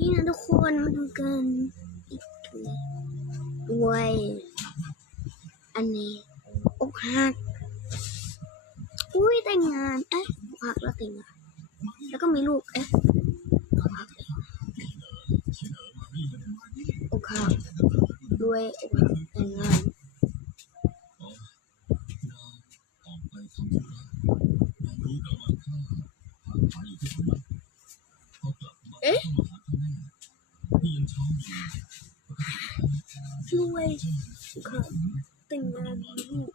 นี่นะทุกคนมาดูกันอีกด้วยอันนี้อกหักอุ้ยแต่งงานอกหักแล้วแต่งงานแล้วก็มีลูกอกหักด้วยอกหักแต่งงานรวยอกหักแต่งงานมีลูก